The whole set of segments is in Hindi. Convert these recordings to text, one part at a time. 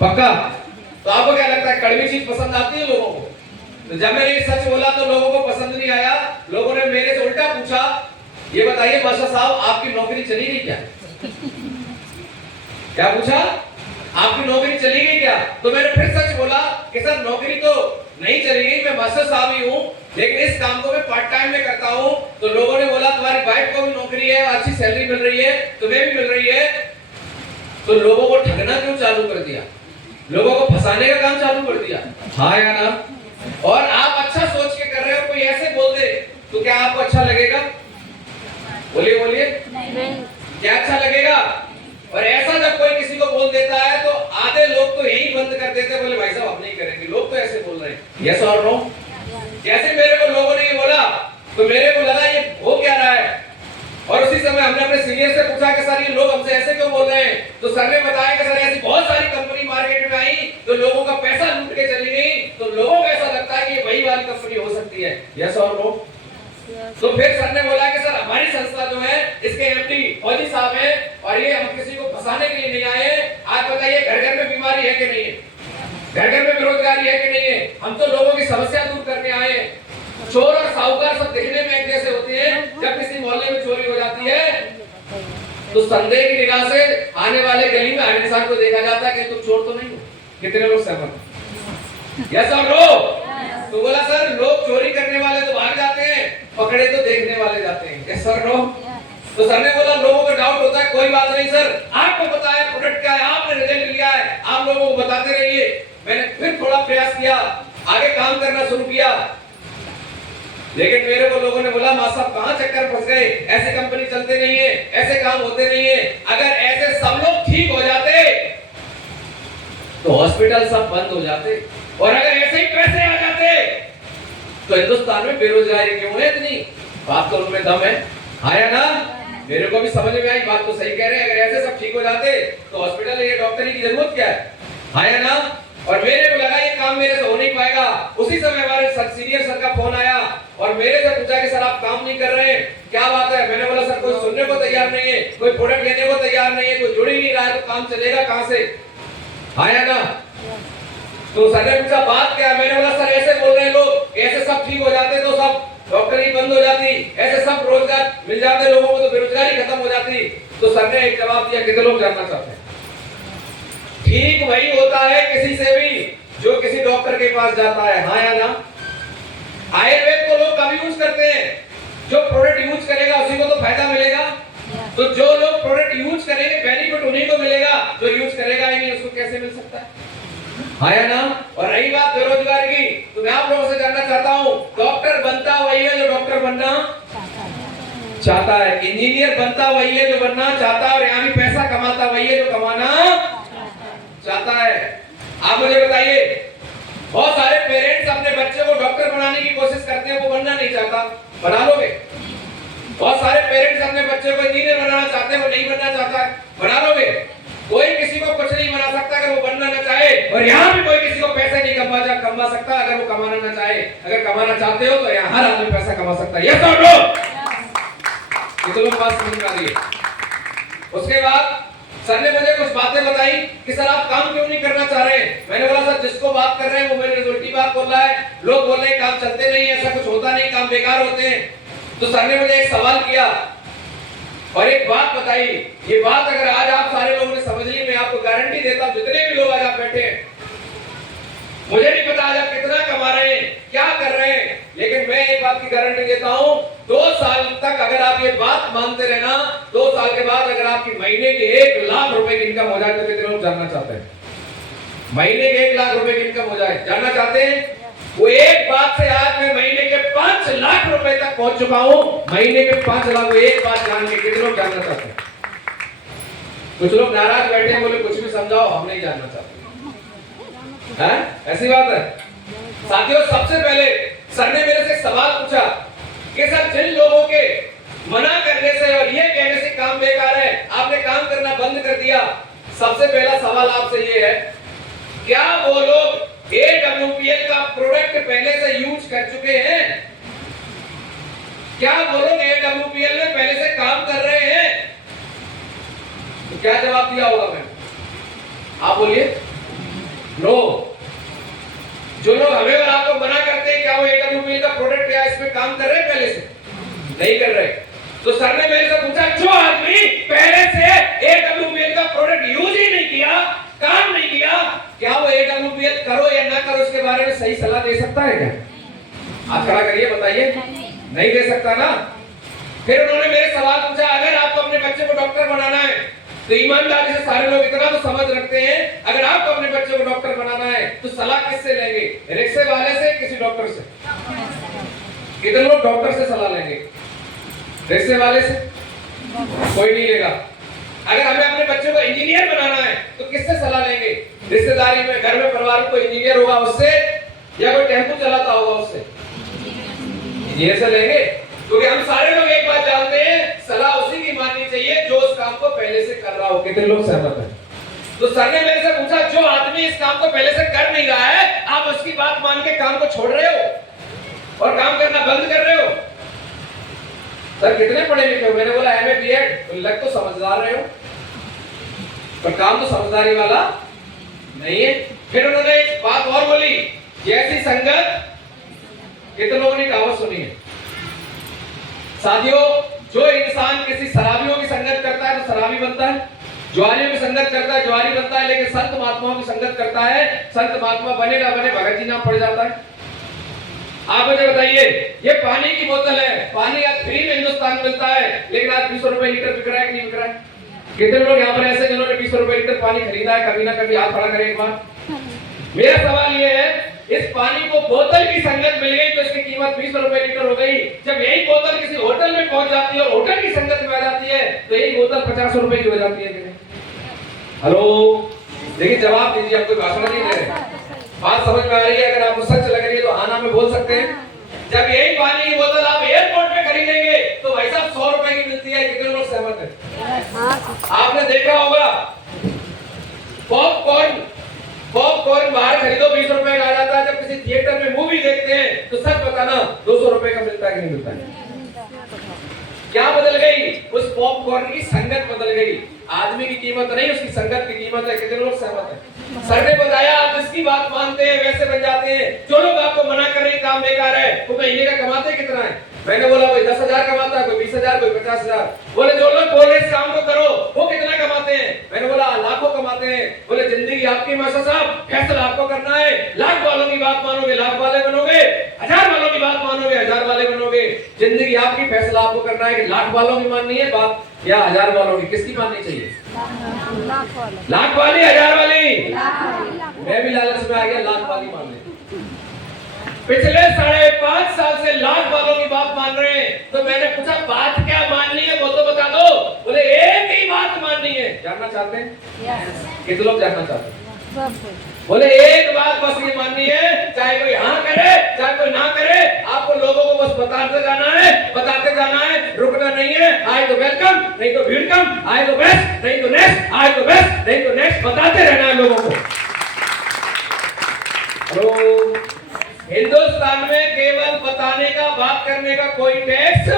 पक्का? तो आपको क्या लगता है कड़वी चीज पसंद आती है लोगों को? तो जब मैंने ये सच बोला तो लोगों को पसंद नहीं आया। लोगों ने मेरे से उल्टा पूछा, ये बताइए मास्टर साहब आपकी नौकरी चली गई क्या? क्या पूछा? आपकी नौकरी चली गई क्या? तो मैंने फिर सच बोला कि सर नौकरी तो नहीं चली गई, मैं मास्टर साहब ही हूँ, लेकिन इस काम को मैं पार्ट टाइम में करता हूँ। तो लोगों ने बोला तुम्हारी वाइफ को भी नौकरी है, अच्छी सैलरी मिल रही है, तुम्हें भी मिल रही है, तो लोगों को ठगना क्यों चालू कर दिया? लोगों को फंसाने का काम चालू कर दिया। हाँ या ना? और आप अच्छा सोच के कर रहे हो, कोई ऐसे बोल दे तो क्या आपको अच्छा लगेगा? बोलिए बोलिए, क्या अच्छा लगेगा? और ऐसा जब कोई किसी को बोल देता है तो आधे लोग तो यही बंद कर देते हैं, बोले भाई साहब आप नहीं करेंगे, लोग तो ऐसे बोल रहे हैं। यस और नो? जैसे मेरे को लोगों ने ये बोला तो मेरे को लगा ये हो क्या रहा है, और उसी समय हमने अपने सीनियर से पूछा कि सर ये लोग हमसे ऐसे क्यों बोल रहे हैं? तो सर ने बताया कि सर ऐसी बहुत सारी कंपनी मार्केट में आई तो लोगों का पैसा लूट के चली गई, तो लोगों को ऐसा लगता है कि ये वही वाली कंपनी हो सकती है। यस और नो? तो फिर सर ने बोला कि सर हमारी संस्था जो है इसके एमडी फौजी साहब हैं और ये हम किसी को फंसाने के लिए नहीं आए। आज बताइए घर घर में बीमारी है कि नहीं है? घर घर में बेरोजगारी है कि नहीं है? हम तो लोगों की समस्या दूर करने आए हैं। चोर और साहूकार सब दिखने में एक जैसे होते हैं। जब किसी मोहल्ले में चोरी हो जाती है तो संदेह की निगाह से आने वाले गली में हर इंसान को देखा जाता है कि तुम चोर तो नहीं हो। कितने लोग सहमत? यस और नो? तो बोला सर लोग चोरी करने वाले तो भाग जाते हैं, पकड़े तो देखने वाले जाते हैं। यस और नो? तो सर ने बोला लोगों को डाउट होता है, कोई बात नहीं सर, आपको पता है प्रोडक्ट क्या है, आपने रिजल्ट लिया है, आप लोगों को बताते रहिए। मैंने फिर थोड़ा प्रयास किया, आगे काम करना शुरू किया, लेकिन मेरे को लोगों ने बोला मां साहब कहां चक्कर फंस गए, ऐसी कंपनी चलते नहीं है, ऐसे काम होते नहीं है। अगर ऐसे सब लोग ठीक हो जाते तो हॉस्पिटल सब बंद हो जाते, और अगर ऐसे ही पैसे आ जाते तो हिंदुस्तान में बेरोजगारी क्यों है इतनी? बात तो उनमें दम है। आया ना? मेरे को भी समझ में आई, बात तो सही कह रहे हैं। अगर ऐसे सब ठीक हो जाते तो हॉस्पिटल या डॉक्टरी की जरूरत क्या है? आया ना? और मेरे को लगा ये काम मेरे से हो नहीं पाएगा। उसी समय हमारे सीनियर सर का फोन आया और मेरे से पूछा कि सर आप काम नहीं कर रहे हैं, क्या बात है? मैंने बोला सर कोई सुनने को तैयार नहीं है, कोई प्रोडक्ट लेने को तैयार नहीं है, कोई जुड़ ही नहीं रहा है, तो काम चलेगा कहां से? आया ना? तो सर ने पूछा बात क्या है? मैंने बोला सर ऐसे बोल रहे हैं लोग, ऐसे सब ठीक हो जाते तो सब डॉक्टरी बंद हो जाती, ऐसे सब रोजगार मिल जाते लोगों को तो बेरोजगारी खत्म हो जाती। तो सर ने एक जवाब दिया, कितने लोग जानना चाहते हैं? ठीक वही होता है किसी से भी जो किसी डॉक्टर के पास जाता है। हाँ या ना? आयुर्वेद को लोग कब यूज करते हैं? जो प्रोडक्ट यूज करेगा उसी को तो फायदा मिलेगा। तो जो लोग प्रोडक्ट यूज करेंगे बेनिफिट उन्हीं को मिलेगा, जो यूज करेगा ही नहीं उसको कैसे मिल सकता है? हाँ या ना? और रही बात बेरोजगार की, तो मैं आप लोगों से जानना चाहता हूँ, डॉक्टर बनता वही है जो डॉक्टर बनना चाहता है, इंजीनियर बनता वही है जो बनना चाहता है, और यहाँ भी पैसा कमाता वही है जो कमाना चाहता है। आप मुझे बताइए, बहुत सारे पेरेंट्स अपने बच्चे को डॉक्टर बनाने की कोशिश करते हैं, वो बनना नहीं चाहता, बना लोगे? बहुत सारे पेरेंट्स अपने बच्चे को इंजीनियर बनाना चाहते हैं, वो नहीं बनना चाहता, बना लोगे? कोई किसी को कुछ नहीं बना सकता अगर वो बनना ना चाहे, और यहाँ भी कोई किसी को पैसे नहीं कमा सकता अगर वो कमाना ना चाहे। अगर कमाना चाहते हो तो यहाँ हर आदमी पैसा कमा सकता है। यस और नो? ये लोग बात समझ में आ रही है। उसके बाद सर ने मुझे कुछ बातें बताई कि सर आप काम क्यों नहीं करना चाह रहे? मैंने बोला सर जिसको बात कर रहे हैं वो मेरे उल्टी बात बोल रहा है, लोग बोल रहे हैं काम चलते नहीं, ऐसा कुछ होता नहीं, काम बेकार होते हैं। तो सर ने मुझे एक सवाल किया और एक बात बताई, ये बात अगर आज आप सारे लोगों ने समझ ली, मैं आपको गारंटी देता हूं जितने भी लोग आज आप बैठे हैं, मुझे नहीं पता आज आप कितना कमा रहे हैं, क्या कर रहे हैं, लेकिन मैं एक बात की गारंटी देता हूं, 2 साल तक अगर आप ये बात मानते रहना, 2 साल के बाद अगर आपकी महीने की 1 लाख रुपए की इनकम हो जाए तो कितने लोग जानना चाहते हैं? महीने के 1 लाख रुपए की इनकम हो जाए, जानना चाहते हैं? वो एक बात से आज मैं महीने के 5 लाख रुपए तक पहुंच चुका हूं। महीने के 5 लाख, एक बात जान के कितने लोग जानना चाहते हैं? कुछ लोग नाराज बैठे हैं, बोले कुछ भी समझाओ, हम नहीं जानना चाहते। ऐसी बात है साथियों। सबसे पहले सर ने मेरे से एक सवाल पूछा कि सर जिन लोगों के मना करने से और ये कहने से काम बेकार है, आपने काम करना बंद कर दिया, सबसे पहला सवाल आपसे ये है, क्या वो लोग AWPL का प्रोडक्ट पहले से यूज कर चुके हैं? क्या वो लोग AWPL में पहले से काम कर रहे हैं? तो क्या जवाब दिया होगा मैंने? आप बोलिए। नो। जो लोग हमें और आपको मना करते हैं, क्या वो AWPL का प्रोडक्ट या इसमें काम कर रहे हैं पहले से? नहीं कर रहे। तो सर ने मेरे से पूछा, जो आदमी पहले से AWPL का प्रोडक्ट यूज ही नहीं किया, काम नहीं किया, क्या वो AWPL करो या ना करो इसके बारे में सही सलाह दे सकता है क्या? आप खड़ा करिए, बताइए। नहीं दे सकता ना। फिर उन्होंने मेरे सवाल पूछा, अगर आपको अपने बच्चे को डॉक्टर बनाना है तो ईमानदारी से सारे लोग इतना तो समझ रखते हैं, अगर आपको अपने बच्चे को डॉक्टर बनाना है तो सलाह किससे लेंगे? रिक्शे वाले से, किसी डॉक्टर से? कितने लोग डॉक्टर से सलाह लेंगे? रिक्शे वाले से कोई नहीं लेगा। अगर हमें अपने बच्चे को इंजीनियर बनाना है तो किससे सलाह लेंगे? रिश्तेदारी में, घर में, परिवार में कोई इंजीनियर होगा उससे, या कोई टेम्पो चलाता होगा उससे? इंजीनियर से लेंगे। क्योंकि हम सारे लोग एक बात जानते हैं, सलाह उसी की माननी चाहिए जो उस काम को पहले से कर रहा हो। कितने लोग सहमत हैं? तो सर ने मेरे से पूछा, जो आदमी इस काम को पहले से कर नहीं रहा है, आप उसकी बात मान के काम को छोड़ रहे हो और काम करना बंद कर रहे हो। सर कितने पढ़े लिखे हो? मैंने बोला MA BEd। लग तो समझदार रहे हो, पर काम तो समझदारी वाला नहीं है। फिर उन्होंने एक बात और बोली, जैसी संगत, कितने लोगों ने कहावत सुनी है? साथियों, जो इंसान किसी शराबियों की संगत करता है तो शराबी बनता है, ज्वारियों की संगत करता है ज्वारी बनता है, लेकिन संत महात्माओं की संगत करता है, संत महात्मा बने ना बने भगत जी नाम पड़ जाता है। आप मुझे बताइए, ये पानी की बोतल है, पानी आज फ्री में हिंदुस्तान में मिलता है, लेकिन आज 20 रुपए लीटर बिक रहा है कि नहीं बिक रहा है? कितने लोग यहाँ पर ऐसे जिन्होंने 20 रुपए लीटर पानी खरीदा है? कभी ना कभी हाथ खड़ा करें एक बार। मेरा सवाल ये है, इस पानी को बोतल की संगत मिल गई तो इसकी कीमत 20 रुपए लीटर हो गई। जब यही बोतल किसी होटल में पहुंच जाती है और होटल की संगत में आ जाती है तो यही बोतल 50 रुपए की हो जाती है कि नहीं? हेलो, देखिए जवाब दीजिए, आप कोई भाषण नहीं दे रहे। बात समझ में आ रही है? अगर आपको सच लग रही है तो हाँ ना में बोल सकते हैं। जब यही पानी की बोतल आप एयरपोर्ट में खरीदेंगे तो भाई साहब 100 रुपए की मिलती है। कितने लोग सहमत हैं? आपने देखा होगा पॉपकॉर्न बाहर खरीदो 20 रुपए का आ जाता है, जब किसी थिएटर में मूवी देखते हैं तो सच बताना 200 रुपए का मिलता है कि नहीं मिलता है? क्या बदल गई? उस पॉपकॉर्न की संगत बदल गई। आदमी की कीमत नहीं, उसकी संगत की कीमत है। कितने लोग सहमत हैं? सर ने बताया, आप जिसकी बात मानते हैं वैसे बन जाते हैं। जो लोग आपको मना कर रहे हैं काम बेकार है, वो महीने का कमाते कितना है? मैंने बोला कोई 10,000 कमाता है, कोई 20,000, कोई 50,000। बोले जो लोग बोल रहे इस काम को करो वो कितना कमाते हैं? मैंने बोला लाखों कमाते हैं। बोले जिंदगी आपकी मास्टर साहब, फैसला आपको करना है। लाख वालों की बात मानोगे लाख वाले बनोगे, 1000 वालों की बात मानोगे 1000 वाले बनोगे। जिंदगी आपकी, फैसला आपको करना है कि लाख वालों की माननी है बात या 1000 वालों की। किसकी माननी चाहिए? लाख वाली, 1000 वाली? मैं भी लालच में आ गया, लाख वाली मान ले। पिछले 5.5 साल से लाख वालों की बात मान रहे हैं। तो मैंने पूछा बात क्या माननी है वो तो बता दो। बोले एक ही बात माननी है। जानना चाहते हैं? कितने लोग जानना चाहते हैं? बोले एक बात बस ये माननी है, चाहे कोई हाँ करे चाहे कोई ना करे, आपको लोगों को बस बताते जाना है, रुकना नहीं है। आए तो वेलकम, नहीं तो भीड़ कम, आए तो बेस्ट, नहीं तो नेक्स्ट, आए तो बेस्ट, नहीं तो नेक्स्ट, बताते रहना है लोगों को। हेलो, हिंदुस्तान में केवल बताने का, बात करने का कोई टैक्स,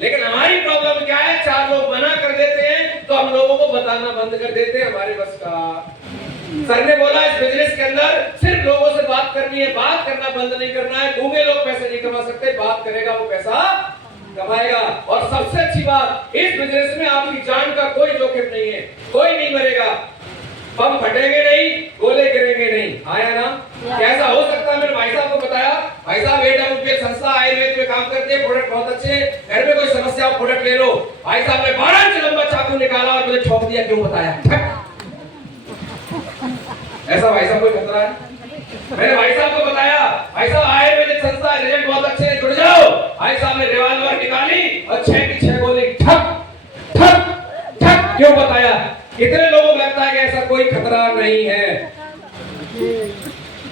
लेकिन हमारी प्रॉब्लम क्या है? 4 लोग मना कर देते हैं तो हम लोगों को बताना बंद कर देते हैं। हमारे बस का। सर ने बोला इस बिजनेस के अंदर सिर्फ लोगों से बात करनी है, बात करना बंद नहीं करना है। गूंगे लोग पैसे नहीं कमा सकते, बात करेगा वो पैसा कमाएगा। और सबसे अच्छी बात, इस बिजनेस में आपकी जान का कोई जोखिम नहीं है, कोई नहीं मरेगा, बम फटेंगे नहीं, गोले गिरेंगे नहीं। आया ना? कैसा हो सकता है? मेरे भाई साहब को बताया, भाई साहब AWPL संस्था आयुर्वेद में काम करती है, प्रोडक्ट बहुत अच्छे, घर में कोई समस्या हो प्रोडक्ट ले लो। भाई साहब ने 12 इंच लंबा चाकू निकाला और मुझे ठोक दिया। क्यों बताया? ऐसा भाई साहब कोई खतरा है? मैंने भाई साहब को बताया, भाई साहब आयुर्वेदिक संस्था, रिजल्ट बहुत अच्छे हैं, जुड़ जाओ। भाई साहब ने रिवॉल्वर निकाली और 6 की 6 गोली ठक ठक ठक। क्यों बताया? कितने लोगों को लगता है कि ऐसा कोई खतरा नहीं है?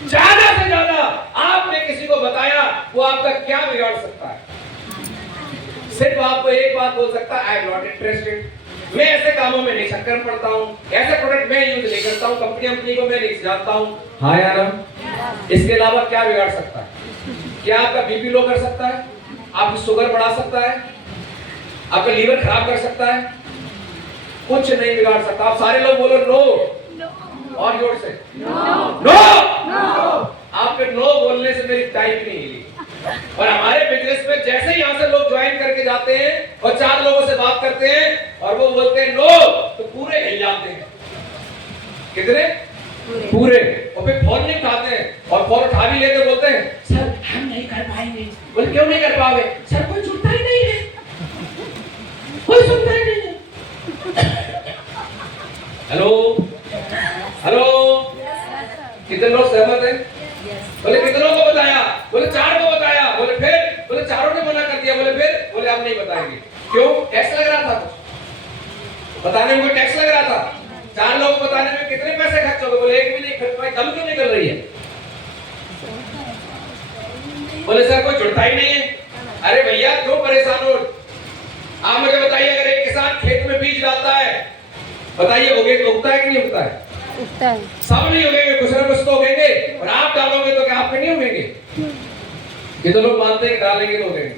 ज्यादा से ज्यादा आपने किसी को बताया, वो आपका क्या बिगाड़ सकता है? सिर्फ आपको एक बात बोल सकता है, आई एम नॉट इंटरेस्टेड। मैं ऐसे कामों में नहीं चक्कर पड़ता हूँ, ऐसे प्रोडक्ट मैं यूज नहीं करता हूँ, कंपनी को मैं नहीं जानता हूँ। हाँ यार, इसके अलावा क्या बिगाड़ सकता है? क्या आपका बीपी लो कर सकता है? आपकी शुगर बढ़ा सकता है? आपका लीवर खराब कर सकता है? कुछ नहीं बिगाड़ सकता। आप सारे लोग बोलो नो। और जोर से नो। आपके नो बोलने से मेरी टाइप नहीं हिली। और हमारे बिजनेस में जैसे ही यहाँ से लोग ज्वाइन करके जाते हैं और 4 लोगों से बात करते हैं और वो बोलते हैं नो, तो पूरे हिल जाते हैं। कितने? पूरे। और फिर फोन नहीं उठाते हैं, और फोन उठा भी लेते बोलते हैं सर हम नहीं कर पाएंगे। बोले क्यों नहीं कर पाओगे? सर कोई सुनता ही नहीं है, कोई सुनता ही नहीं है। हेलो हेलो, कितने लोग सहमत हैं? बोले कितने लोगों को बताया? बोले 4 को बताया। बोले फिर? बोले चारों ने मना कर दिया। बोले फिर? बोले हम नहीं बताएंगे। क्यों? टैक्स लग रहा था, कुछ बताने में कोई टैक्स लग रहा था? 4 लोग बताने में कितने पैसे खर्च हो गए? बोले एक भी नहीं खर्च पाए। दम क्यों निकल रही है? बोले सर कोई जुड़ता ही नहीं है। अरे भैया क्यों परेशान हो? आप मुझे बताइए, अगर एक किसान खेत में बीज डालता है, बताइए उगता है कि नहीं उगता है? उगता है। सब नहीं उगेंगे, कुछ ना कुछ तो उगेंगे। और आप डालोगे तो क्या आपके नहीं उगेंगे? ये तो लोग मानते हैं कि डालेंगे तो उगेंगे।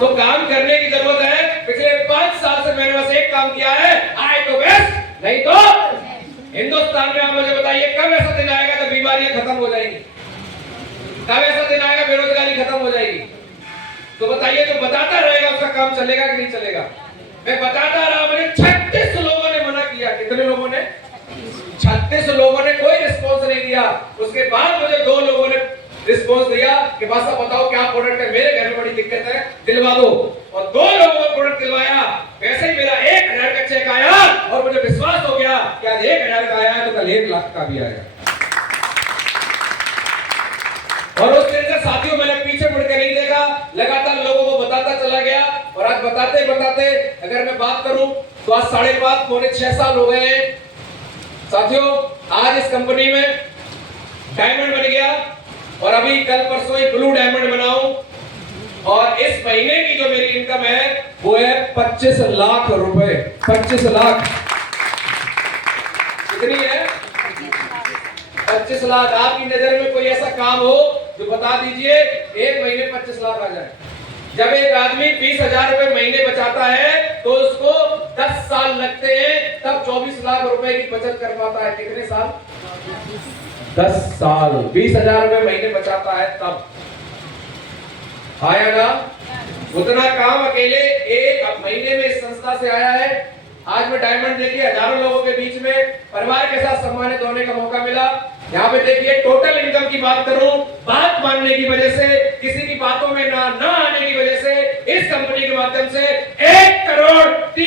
तो काम करने की जरूरत है। पिछले 5 साल से मैंने बस एक काम किया है, आए तो बेस्ट, नहीं तो हिंदुस्तान में। आप मुझे बताइए कब ऐसा दिन आएगा तो बीमारियां खत्म हो जाएंगी? कब ऐसा दिन आएगा बेरोजगारी खत्म हो जाएगी? तो बताइए, जो बताता रहेगा उसका काम चलेगा कि नहीं चलेगा? मैं बताता रहा, मुझे 36 लोगों ने मना किया। कितने लोगों ने? 36 लोगों ने कोई रिस्पॉन्स नहीं दिया। उसके बाद मुझे 2 लोगों ने रिस्पॉन्स दिया कि बस आप बताओ क्या प्रोडक्ट है, मेरे घर में बड़ी दिक्कत है, दिलवा दो। और 2 लोगों को प्रोडक्ट दिलवाया। वैसे ही मेरा 1000 का चेक आया और मुझे विश्वास हो गया कि आज 1000 का आया तो कल 1 लाख का भी आएगा। और उस दिन से साथियों मैंने पीछे मुड़ के नहीं देखा, लगातार लोगों को बताता चला गया। और आज बताते बताते अगर मैं बात करूं तो आज 5.5 पौने 6 साल हो गए हैं साथियों। आज इस कंपनी में डायमंड बन गया और अभी कल परसों ही ब्लू डायमंड बनाऊं। और इस महीने की जो मेरी इनकम है वो है 25 लाख रुपए। 25 लाख। कितनी है? 25 लाख। आपकी नजर में कोई ऐसा काम हो जो बता दीजिए एक महीने 25 लाख आ जाए। जब एक आदमी 20,000 रुपए महीने बचाता है तो उसको 10 साल लगते हैं, तब 24 लाख रुपए की बचत कर पाता है। कितने साल? 10 साल। 20,000 रुपए महीने बचाता है तब। आया ना? उतना काम अकेले एक महीने में इस संस्था से आया है। आज मैं डायमंड देखिए हजारों लोगों के बीच में परिवार के साथ सम्मानित होने का मौका मिला। यहाँ पे देखिए टोटल इनकम की बात करूं, बात मानने की वजह से, किसी की बातों में ना आने की वजह से, इस कंपनी के माध्यम से 1 करोड़